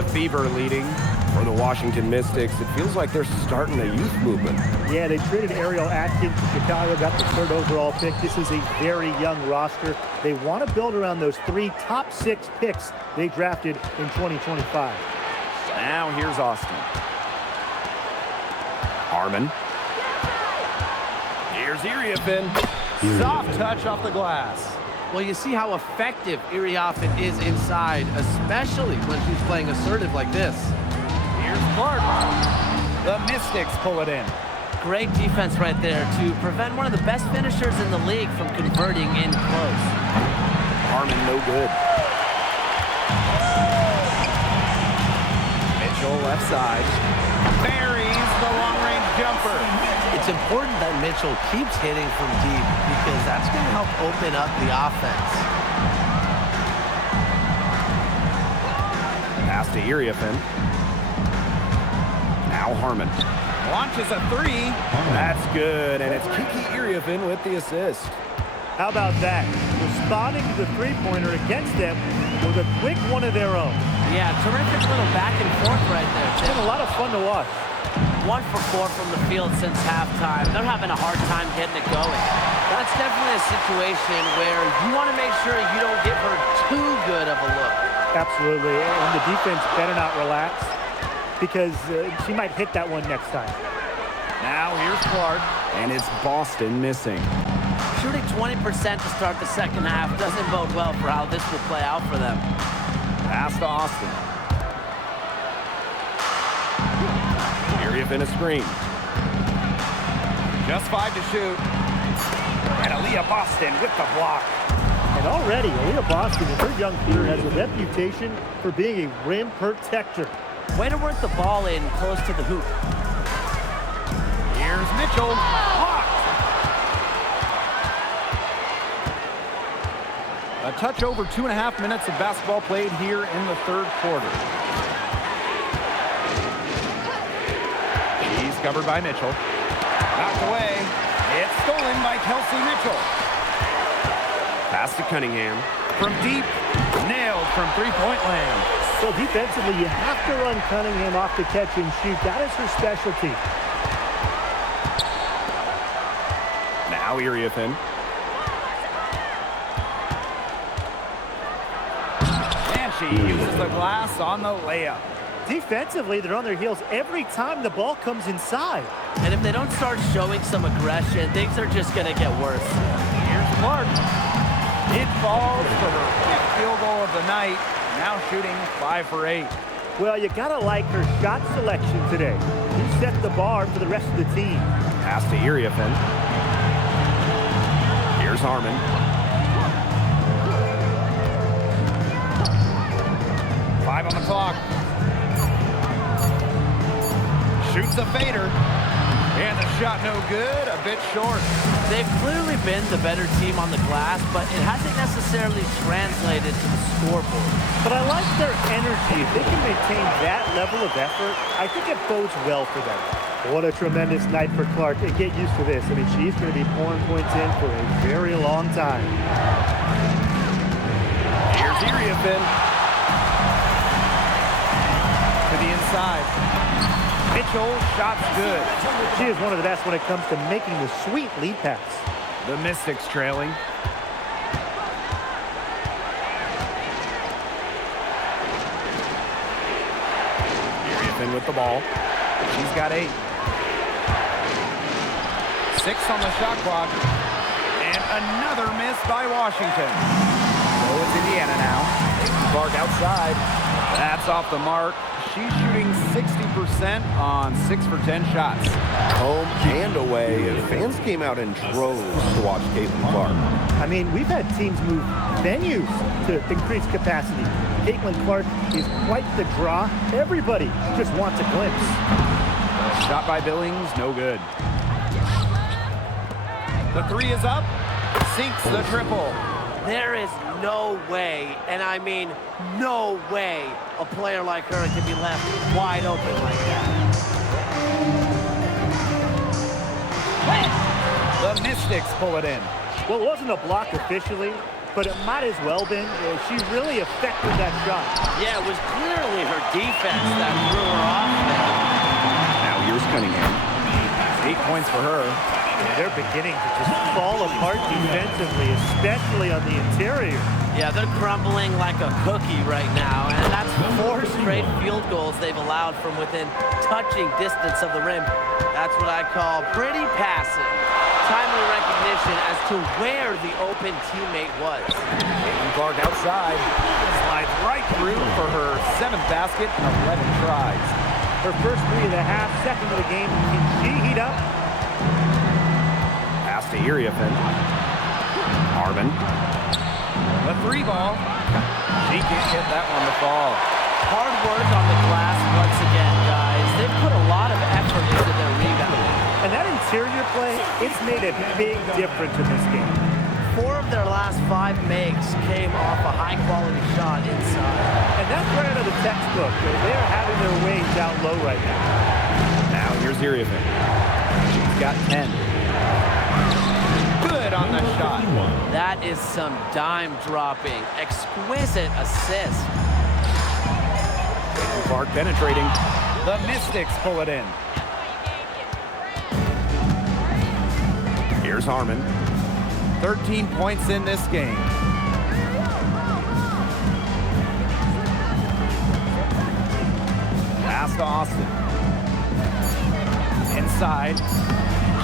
The Fever leading for the Washington Mystics. It feels like they're starting a youth movement. Yeah, they traded Ariel Atkins to Chicago, got the 3rd overall pick. This is a very young roster. They want to build around those 3 top 6 picks they drafted in 2025. Now here's Austin. Harmon. Here's Iriafen. Soft touch off the glass. Well, you see how effective Iriafen is inside, especially when she's playing assertive like this. Here's Clark. The Mystics pull it in. Great defense right there to prevent one of the best finishers in the league from converting in close. Harmon, no good. Mitchell, left side. Buries the long-range jumper. It's important that Mitchell keeps hitting from deep because that's going to help open up the offense. Pass to Iriafen. Now Harmon. Launches a 3. That's good, and it's Kiki Iriafen with the assist. How about that? Responding to the three-pointer against them with a quick one of their own. Yeah, terrific little back and forth right there. It's been a lot of fun to watch. 1 for 4 from the field since halftime. They're having a hard time getting it going. That's definitely a situation where you want to make sure you don't give her too good of a look. Absolutely, and the defense better not relax because she might hit that one next time. Now here's Clark, and it's Boston missing. Shooting 20% to start the second half doesn't bode well for how this will play out for them. Pass to Austin. Iriafen a screen. Just 5 to shoot. And Aaliyah Boston with the block. And already, Aaliyah Boston in her young career has a reputation for being a rim protector. Way to work the ball in close to the hoop. Here's Mitchell. Blocked. A touch over 2.5 minutes of basketball played here in the 3rd quarter. She's covered by Mitchell. Knocked away. It's stolen by Kelsey Mitchell. Pass to Cunningham. From deep. Nailed from three-point land. So defensively, you have to run Cunningham off the catch and shoot. That is her specialty. Now Iriafen. And she uses the glass on the layup. Defensively, they're on their heels every time the ball comes inside. And if they don't start showing some aggression, things are just going to get worse. Here's Clark. It falls for her 5th field goal of the night. Now shooting 5 for 8. Well, you got to like her shot selection today. She set the bar for the rest of the team. Pass to Iriafen. Here's Harmon. Five on the clock. Shoots a fader. And the shot no good, a bit short. They've clearly been the better team on the glass, but it hasn't necessarily translated to the scoreboard. But I like their energy. If they can maintain that level of effort, I think it bodes well for them. What a tremendous night for Clark. And get used to this. I mean, she's going to be pouring points in for a very long time. Here's Iriafen. To the inside. Mitchell, shot's good. She is one of the best when it comes to making the sweet lead pass. The Mystics trailing. Iriafen with the ball. She's got 8. 6 on the shot clock. And another miss by Washington. So it's Indiana now. Clark outside. That's off the mark. She's shooting 60% on 6 for 10 shots. Home and away, and fans came out in droves to watch Caitlin Clark. I mean, we've had teams move venues to increase capacity. Caitlin Clark is quite the draw. Everybody just wants a glimpse. Shot by Billings, no good. The 3 is up. Sinks the triple. There is no way, and I mean no way, a player like her can be left wide open like that. The Mystics pull it in. Well, it wasn't a block officially, but it might as well been. She really affected that shot. Yeah, it was clearly her defense that threw her off there. Now here's Cunningham. 8 points for her. They're beginning to just fall apart defensively, especially on the interior. Yeah, they're crumbling like a cookie right now, and that's 4 straight field goals they've allowed from within touching distance of the rim. That's what I call pretty passive. Timely recognition as to where the open teammate was. Clark outside. Slides right through for her 7th basket in 11 tries. Her first 3.5 seconds of the game. Can she heat up? Pass to Iriafen. Harmon. The 3 ball. She can't get that one to fall. Hard work on the glass once again, guys. They've put a lot of effort into their rebound. And that interior play, it's made a big difference in this game. 4 of their last 5 makes came off a high-quality shot inside. And that's right out of the textbook. They're having their way down low right now. Now here's Iriafen. She's got 10. Good on the shot. That is some dime dropping. Exquisite assist. Clark penetrating. The Mystics pull it in. Here's Harmon. 13 points in this game. Pass to Austin. Inside.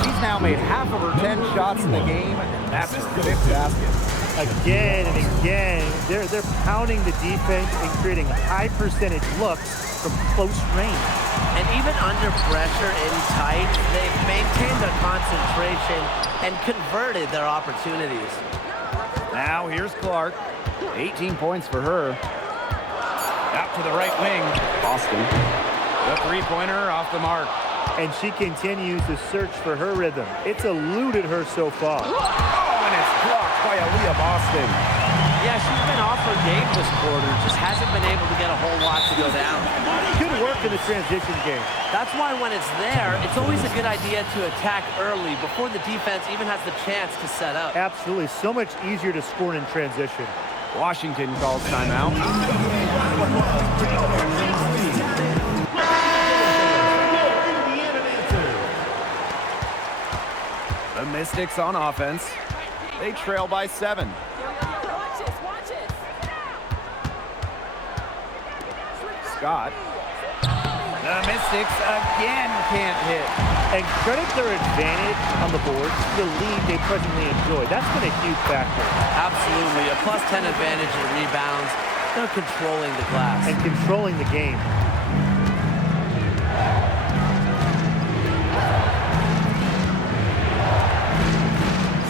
She's now made half of her 10 shots in the game, and that's her 5th basket. Again and again, they're pounding the defense and creating high percentage looks from close range. And even under pressure in tight, they've maintained their concentration and converted their opportunities. Now here's Clark. 18 points for her. Out to the right wing. Austin. The 3-pointer off the mark. And she continues to search for her rhythm. It's eluded her so far. Oh, and it's blocked by Aaliyah Boston. Yeah, she's been off her game this quarter. Just hasn't been able to get a whole lot to go down. Good work in the transition game. That's why when it's there, it's always a good idea to attack early before the defense even has the chance to set up. Absolutely. So much easier to score in transition. Washington calls timeout. The Mystics on offense. They trail by 7. Scott. The Mystics again can't hit. And credit their advantage on the board, the lead they presently enjoy. That's been a huge factor. Absolutely. A +10 advantage in rebounds. They're controlling the glass. And controlling the game.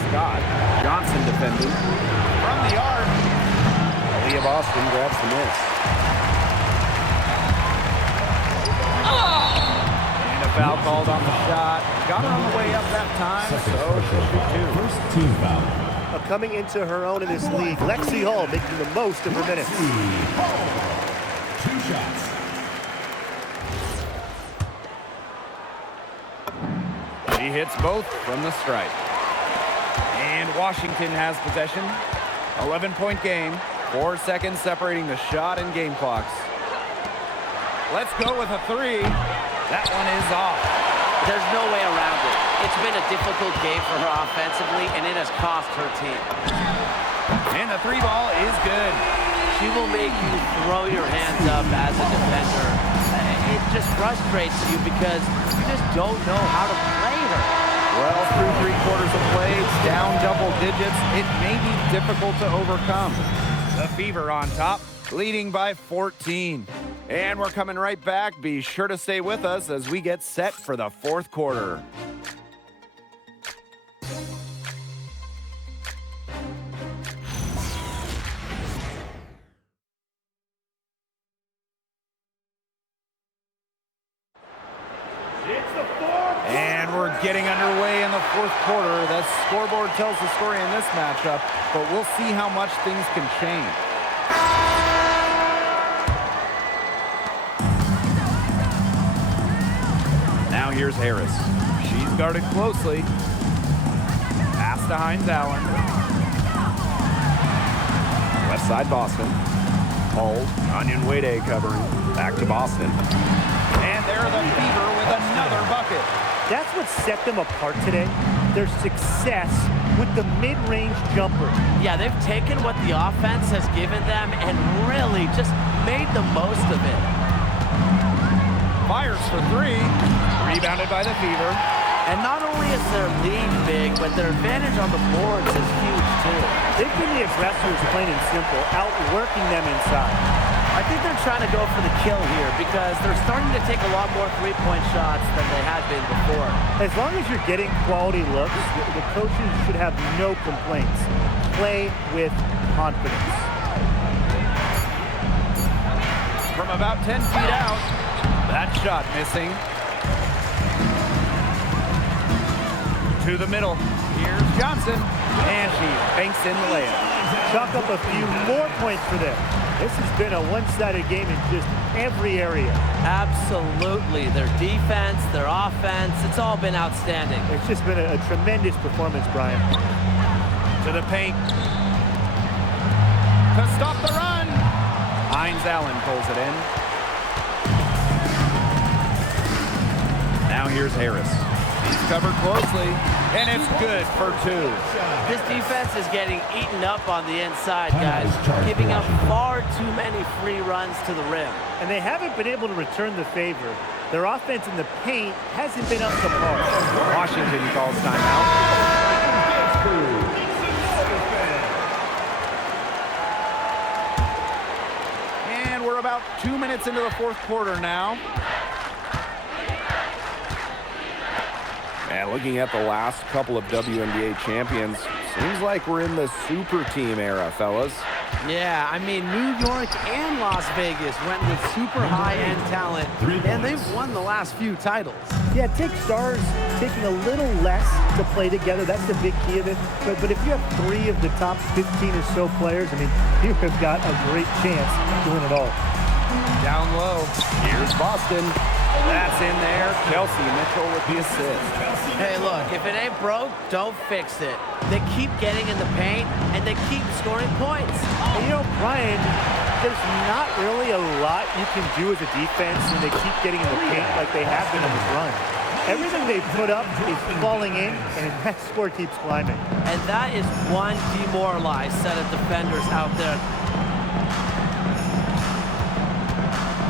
Scott. Johnson defending. From the arc. Aaliyah Boston grabs the miss. And a foul called on the shot. Got her on the way up that time, so she'll shoot 2. First team foul. Coming into her own in this league, Lexi Hall making the most of her minutes. 2 shots. She hits both from the stripe. And Washington has possession. 11-point game. 4 seconds separating the shot and game clocks. Let's go with a 3. That one is off. There's no way around it. It's been a difficult game for her offensively, and it has cost her team. And the 3 ball is good. She will make you throw your hands up as a defender. It just frustrates you because you just don't know how to play her. Well, through 3 quarters of play, down double digits, it may be difficult to overcome. The Fever on top, leading by 14. And we're coming right back. Be sure to stay with us as we get set for the 4th quarter. And we're getting underway in the 4th quarter. The scoreboard tells the story in this matchup, but we'll see how much things can change. Now here's Harris. She's guarded closely. Pass to Hines Allen. Left side, Boston. Hull, MyWNBA covering. Back to Boston. And there the Fever with another bucket. That's what set them apart today. Their success with the mid-range jumper. Yeah, they've taken what the offense has given them and really just made the most of it. Fires for three. Rebounded by the Fever. And not only is their lead big, but their advantage on the boards is huge, too. They've been the aggressors, plain and simple, outworking them inside. I think they're trying to go for the kill here because they're starting to take a lot more three-point shots than they had been before. As long as you're getting quality looks, the coaches should have no complaints. Play with confidence. From about 10 feet out, that shot missing. To the middle. Here's Johnson. And she banks in the layup. Chalk up a few more points for them. This has been a one-sided game in just every area. Absolutely. Their defense, their offense, it's all been outstanding. It's just been a tremendous performance, Brian. To the paint. To stop the run. Hines Allen pulls it in. Now here's Harris. He's covered closely, and it's good for two. This defense is getting eaten up on the inside, guys, giving up far too many free runs to the rim. And they haven't been able to return the favor. Their offense in the paint hasn't been up to par. Washington calls timeout. And we're about 2 minutes into the fourth quarter now. And looking at the last couple of WNBA champions, seems like we're in the super team era, fellas. Yeah, I mean, New York and Las Vegas went with super high-end talent, and they've won the last few titles. Yeah, take stars taking a little less to play together. That's the big key of it. But if you have 3 of the top 15 or so players, I mean, you have got a great chance doing it all. Down low. Here's Boston. That's in there. Kelsey Mitchell with the assist. Hey, look, if it ain't broke, don't fix it. They keep getting in the paint, and they keep scoring points. And you know, Brian, there's not really a lot you can do as a defense when they keep getting in the paint like they have been on this run. Everything they put up is falling in, and that score keeps climbing. And that is one demoralized set of defenders out there.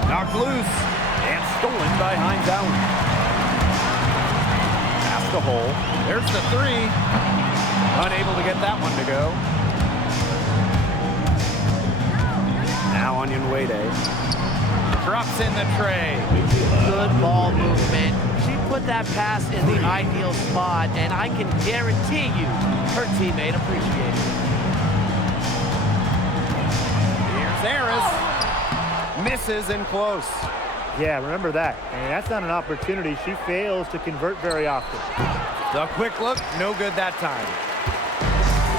Knocked loose and stolen by Hines Allen. Pass the hole. There's the three. Unable to get that one to go. Now MyWNBA. Drops in the tray. Good ball movement. She put that pass in the ideal spot, and I can guarantee you her teammate appreciated it. Here's Harris. Misses and close. Yeah, remember that. And that's not an opportunity she fails to convert very often. The quick look, no good that time.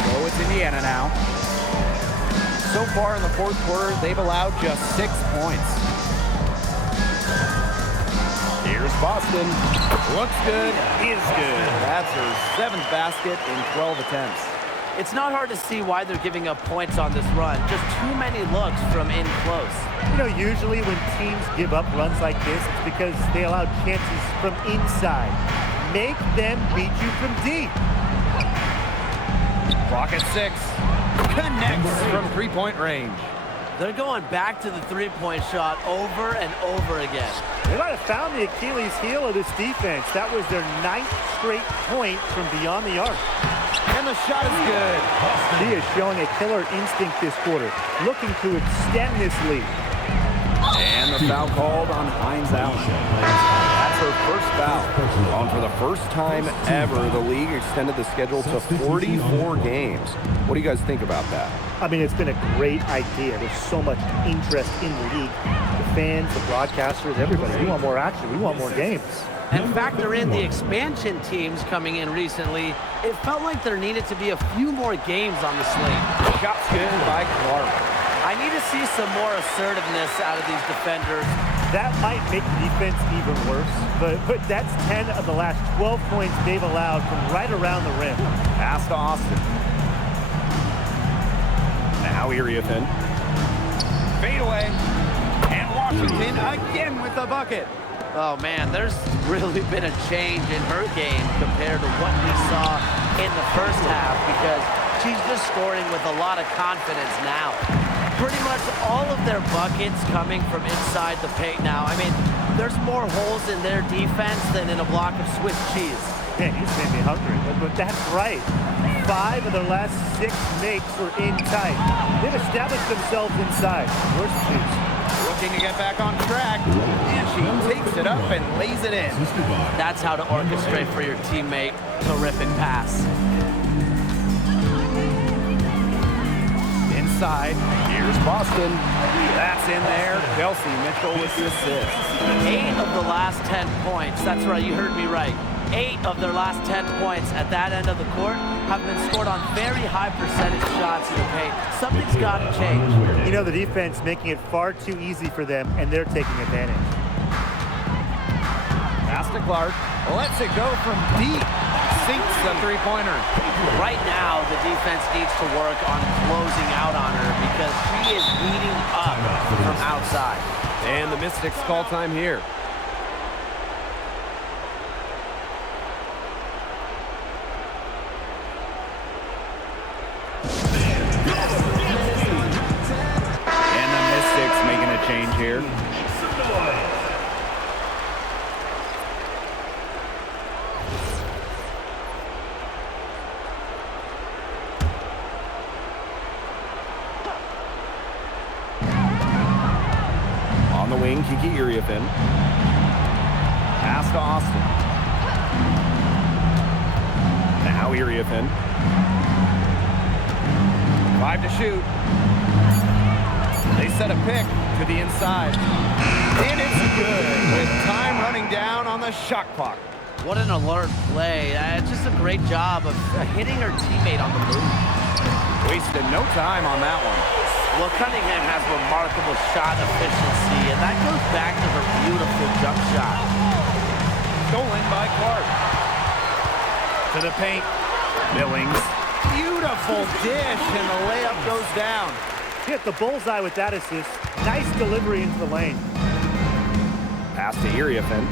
So it's Indiana now. So far in the fourth quarter, they've allowed just 6 points. Here's Boston. Looks good, is good. That's her 7th basket in 12 attempts. It's not hard to see why they're giving up points on this run. Just too many looks from in close. You know, usually when teams give up runs like this, it's because they allow chances from inside. Make them beat you from deep. Clock at 6. Connects from three-point range. They're going back to the three-point shot over and over again. They might have found the Achilles heel of this defense. That was their 9th straight point from beyond the arc. And the shot is good. She is showing a killer instinct this quarter, looking to extend this lead. And the foul called on Hines Allen. That's her first foul. On for the first time ever, the league extended the schedule to 44 games. What do you guys think about that? I mean, it's been a great idea. There's so much interest in the league. The fans, the broadcasters, everybody. We want more action. We want more games. And factor in the expansion teams coming in recently, it felt like there needed to be a few more games on the slate. Shot's good by Clark. I need to see some more assertiveness out of these defenders. That might make defense even worse, but that's 10 of the last 12 points they've allowed from right around the rim. Pass to Austin. Now Iriafen. Fade away. And Washington again with the bucket. Oh, man, there's really been a change in her game compared to what we saw in the first half because she's just scoring with a lot of confidence now. Pretty much all of their buckets coming from inside the paint now. I mean, there's more holes in their defense than in a block of Swiss cheese. Man, you just made me hungry, but that's right. 5 of their last 6 makes were in tight. They've established themselves inside. Worst cheese. Looking to get back on track, and she takes it up and lays it in. That's how to orchestrate for your teammate. Terrific pass. Inside, here's Boston. That's in there. Kelsey Mitchell with the assist. 8 of the last 10 points. That's right, you heard me right. 8 of their last 10 points at that end of the court have been scored on very high percentage shots in the paint. Something's got to change. You know, the defense making it far too easy for them, and they're taking advantage. Pass to Clark. Lets it go from deep. Sinks the three-pointer. Right now, the defense needs to work on closing out on her because she is beating up from outside. And the Mystics call time here. And the Mystics making a change here. On the wing, Kiki Iriafen. Pass to Austin. Now Iriafen. 5 to shoot. They set a pick to the inside. And it's good with time running down on the shot clock. What an alert play. Just a great job of hitting her teammate on the move. Wasted no time on that one. Well, Cunningham has remarkable shot efficiency, and that goes back to her beautiful jump shot. Stolen by Clark. To the paint. Billings. Beautiful dish, and the layup goes down. Hit the bullseye with that assist. Nice delivery into the lane. Pass to Iriafen.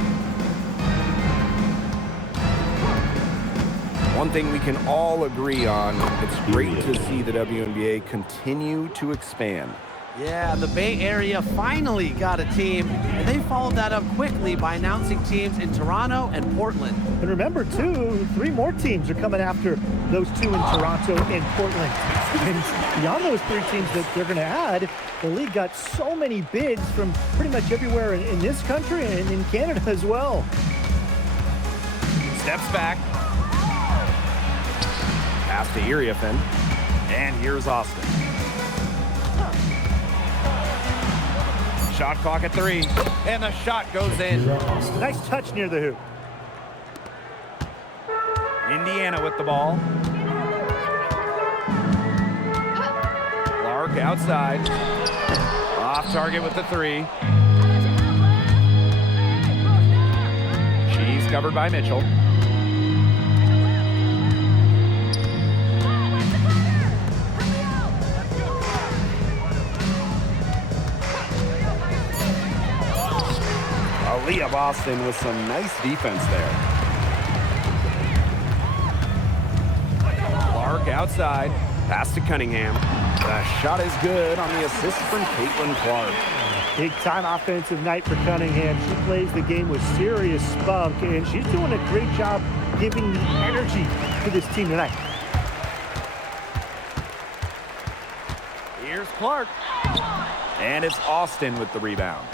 One thing we can all agree on, it's great to see the WNBA continue to expand. Yeah, the Bay Area finally got a team, and they followed that up quickly by announcing teams in Toronto and Portland. And remember, too, 3 more teams are coming after those 2 in Toronto and Portland. And beyond those 3 teams that they're going to add, the league got so many bids from pretty much everywhere in this country and in Canada as well. Steps back. Pass to Iriafen. And here's Austin. Shot clock at 3. And the shot goes in. Nice touch near the hoop. Indiana with the ball. Clark outside. Off target with the 3. She's covered by Mitchell. Aaliyah Boston with some nice defense there. Clark outside. Pass to Cunningham. The shot is good on the assist from Caitlin Clark. Big time offensive night for Cunningham. She plays the game with serious spunk, and she's doing a great job giving the energy to this team tonight. Here's Clark. And it's Austin with the rebound.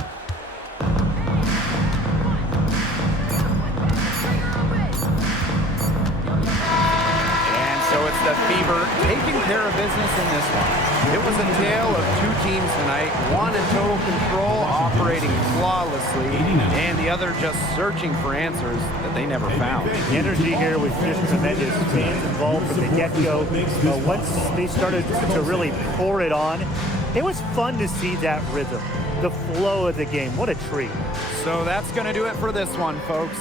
So it's the Fever taking care of business in this one. It was a tale of 2 teams tonight, one in total control, operating flawlessly, and the other just searching for answers that they never found. The energy here was just tremendous. Fans involved from the get-go. Once they started to really pour it on, it was fun to see that rhythm, the flow of the game. What a treat. So that's going to do it for this one, folks.